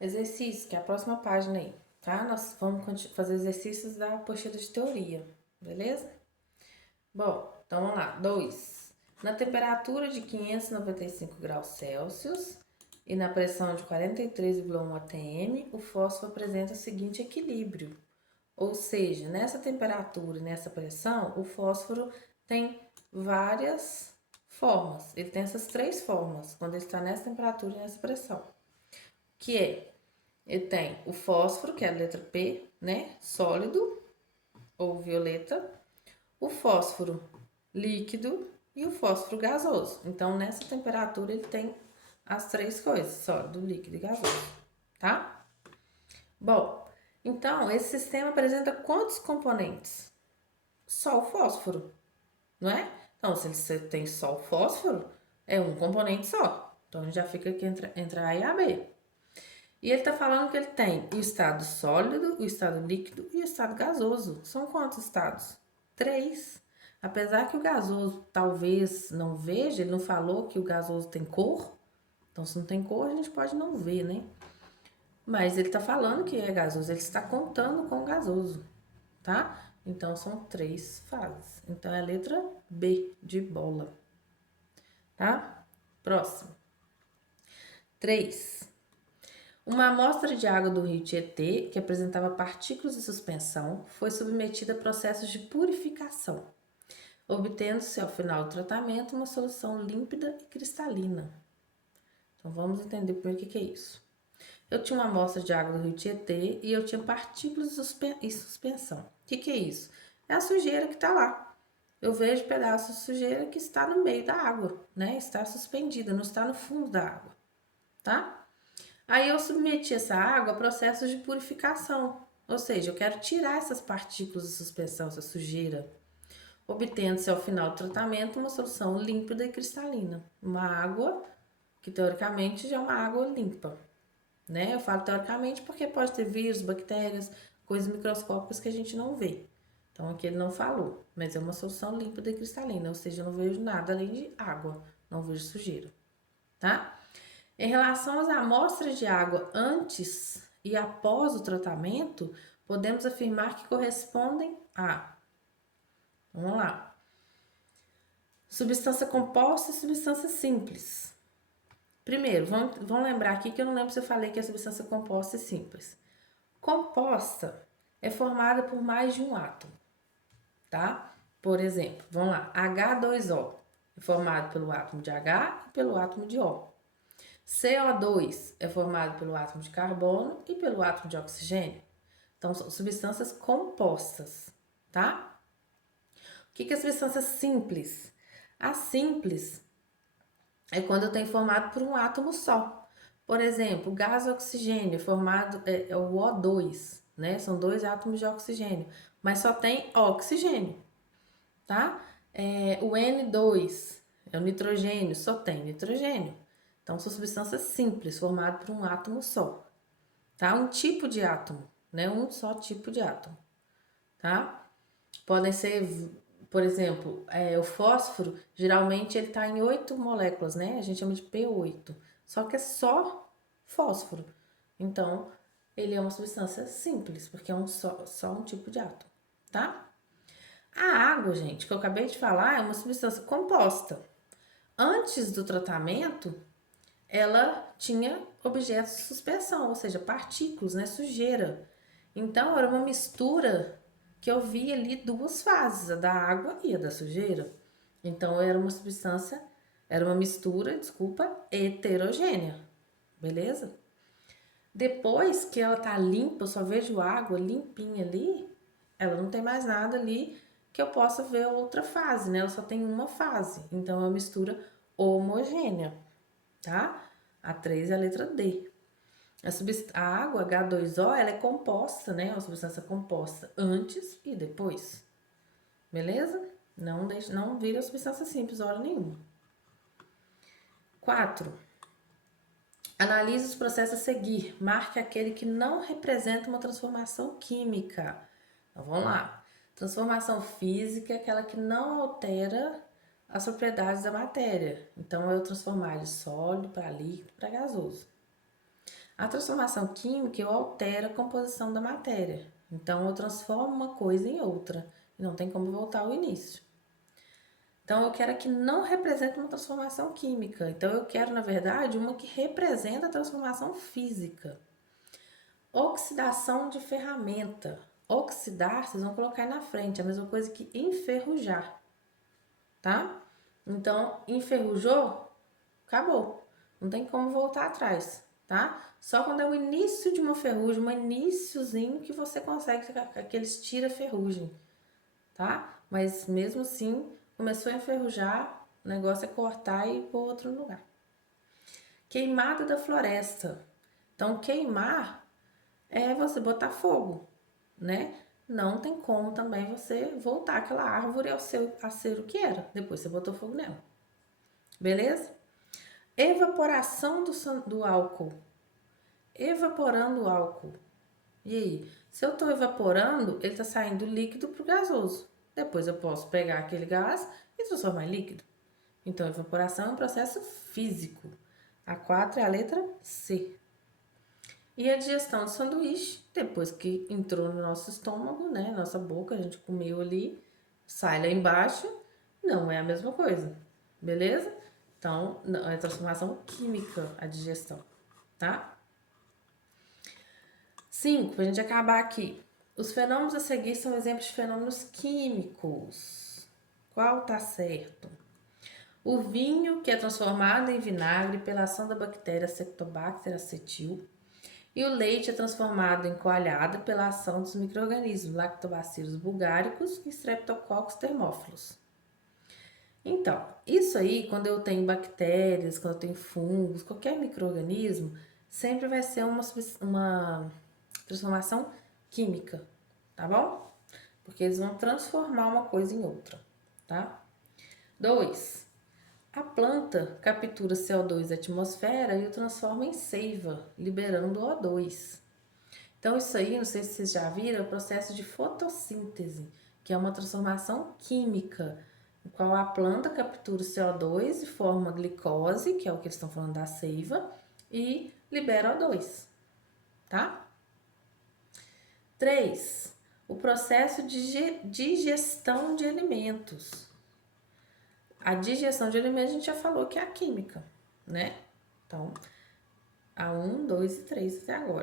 Exercício, que é a próxima página aí, tá? Nós vamos fazer exercícios da apostila de teoria, beleza? Bom, então vamos lá. 2. Na temperatura de 595 graus Celsius e na pressão de 43,1 atm, o fósforo apresenta o seguinte equilíbrio. Ou seja, nessa temperatura e nessa pressão, o fósforo tem várias formas. Ele tem essas três formas quando ele está nessa temperatura e nessa pressão. Que é, ele tem o fósforo, que é a letra P, né? Sólido ou violeta. O fósforo líquido e o fósforo gasoso. Então, nessa temperatura, ele tem as três coisas, sólido, líquido e gasoso, tá? Bom, então, esse sistema apresenta quantos componentes? Só o fósforo, não é? Então, se você tem só o fósforo, é um componente só. Então, já fica aqui entre A e a B. E ele está falando que ele tem o estado sólido, o estado líquido e o estado gasoso. São quantos estados? Três. Apesar que o gasoso talvez não veja, ele não falou que o gasoso tem cor. Então, se não tem cor, a gente pode não ver, né? Mas ele está falando que é gasoso, ele está contando com o gasoso, tá? Então, são três fases. Então, é a letra B de bola, tá? Próximo. 3. Uma amostra de água do rio Tietê, que apresentava partículas de suspensão, foi submetida a processos de purificação, obtendo-se ao final do tratamento uma solução límpida e cristalina. Então vamos entender primeiro o que é isso. Eu tinha uma amostra de água do rio Tietê e eu tinha partículas de suspensão. O que é isso? É a sujeira que está lá. Eu vejo pedaços de sujeira que está no meio da água, né? Está suspendida, não está no fundo da água, tá? Aí eu submeti essa água a processos de purificação, ou seja, eu quero tirar essas partículas de suspensão, essa sujeira, obtendo-se ao final do tratamento uma solução límpida e cristalina, uma água que teoricamente já é uma água limpa, né? Eu falo teoricamente porque pode ter vírus, bactérias, coisas microscópicas que a gente não vê. Então aqui ele não falou, mas é uma solução límpida e cristalina, ou seja, eu não vejo nada além de água, não vejo sujeira, tá? Em relação às amostras de água antes e após o tratamento, podemos afirmar que correspondem a, vamos lá, substância composta e substância simples. Primeiro, vamos lembrar aqui que eu não lembro se eu falei que é substância composta e simples. Composta é formada por mais de um átomo, tá? Por exemplo, vamos lá, H2O é formado pelo átomo de H e pelo átomo de O. CO2 é formado pelo átomo de carbono e pelo átomo de oxigênio. Então, são substâncias compostas, tá? O que é substância simples? A simples é quando eu tenho formado por um átomo só. Por exemplo, o gás oxigênio formado é o O2, né? São dois átomos de oxigênio, mas só tem oxigênio, tá? O N2 é o nitrogênio, só tem nitrogênio. Então, são substâncias simples, formadas por um átomo só, tá? Um tipo de átomo, né? Um só tipo de átomo, tá? Podem ser, por exemplo, o fósforo, geralmente ele tá em 8 moléculas, né? A gente chama de P8, só que é só fósforo. Então, ele é uma substância simples, porque é só um tipo de átomo, tá? A água, gente, que eu acabei de falar, é uma substância composta. Antes do tratamento, ela tinha objetos de suspensão, ou seja, partículas, né, sujeira. Então era uma mistura que eu via ali duas fases, a da água e a da sujeira. Então era uma substância, era uma mistura, desculpa, heterogênea. Beleza? Depois que ela tá limpa, eu só vejo água limpinha ali, ela não tem mais nada ali que eu possa ver outra fase, né? Ela só tem uma fase. Então é uma mistura homogênea, tá? A 3 é a letra D. A água H2O ela é composta, né? É uma substância composta antes e depois. Beleza? Não vira substância simples hora nenhuma. 4. Analise os processos a seguir. Marque aquele que não representa uma transformação química. Então vamos lá. Transformação física é aquela que não altera as propriedades da matéria. Então, eu transformar de sólido para líquido para gasoso. A transformação química, eu altero a composição da matéria. Então, eu transformo uma coisa em outra. E não tem como voltar ao início. Então, eu quero que não represente uma transformação química. Então, eu quero, na verdade, uma que representa a transformação física. Oxidação de ferramenta. Oxidar, vocês vão colocar aí na frente. É a mesma coisa que enferrujar. Tá? Então, enferrujou, acabou. Não tem como voltar atrás, tá? Só quando é o início de uma ferrugem, um iniciozinho que você consegue aqueles tira ferrugem, tá? Mas mesmo assim, começou a enferrujar, o negócio é cortar e ir para outro lugar. Queimada da floresta. Então, queimar é você botar fogo, né? Não tem como também você voltar aquela árvore a ser o que era. Depois você botou fogo nela. Beleza? Evaporação do álcool. Evaporando o álcool. E aí? Se eu estou evaporando, ele está saindo líquido para o gasoso. Depois eu posso pegar aquele gás e transformar em líquido. Então, evaporação é um processo físico. A 4 é a letra C. E a digestão do sanduíche, depois que entrou no nosso estômago, né? Nossa boca, a gente comeu ali, sai lá embaixo, não é a mesma coisa. Beleza? Então, é transformação química a digestão, tá? 5, pra gente acabar aqui. Os fenômenos a seguir são exemplos de fenômenos químicos. Qual tá certo? O vinho, que é transformado em vinagre pela ação da bactéria Lactobacter acetil, e o leite é transformado em coalhada pela ação dos micro-organismos Lactobacillus bulgaricus e Streptococcus thermophilus. Então, isso aí, quando eu tenho bactérias, quando eu tenho fungos, qualquer micro-organismo, sempre vai ser uma transformação química, tá bom? Porque eles vão transformar uma coisa em outra, tá? 2. A planta captura CO2 da atmosfera e o transforma em seiva, liberando O2. Então, isso aí, não sei se vocês já viram, é o processo de fotossíntese, que é uma transformação química, no qual a planta captura o CO2 e forma glicose, que é o que eles estão falando da seiva, e libera O2, tá? 3. O processo de digestão de alimentos. A digestão de alimentos a gente já falou que é a química, né? Então, a 1, 2 e 3 até agora.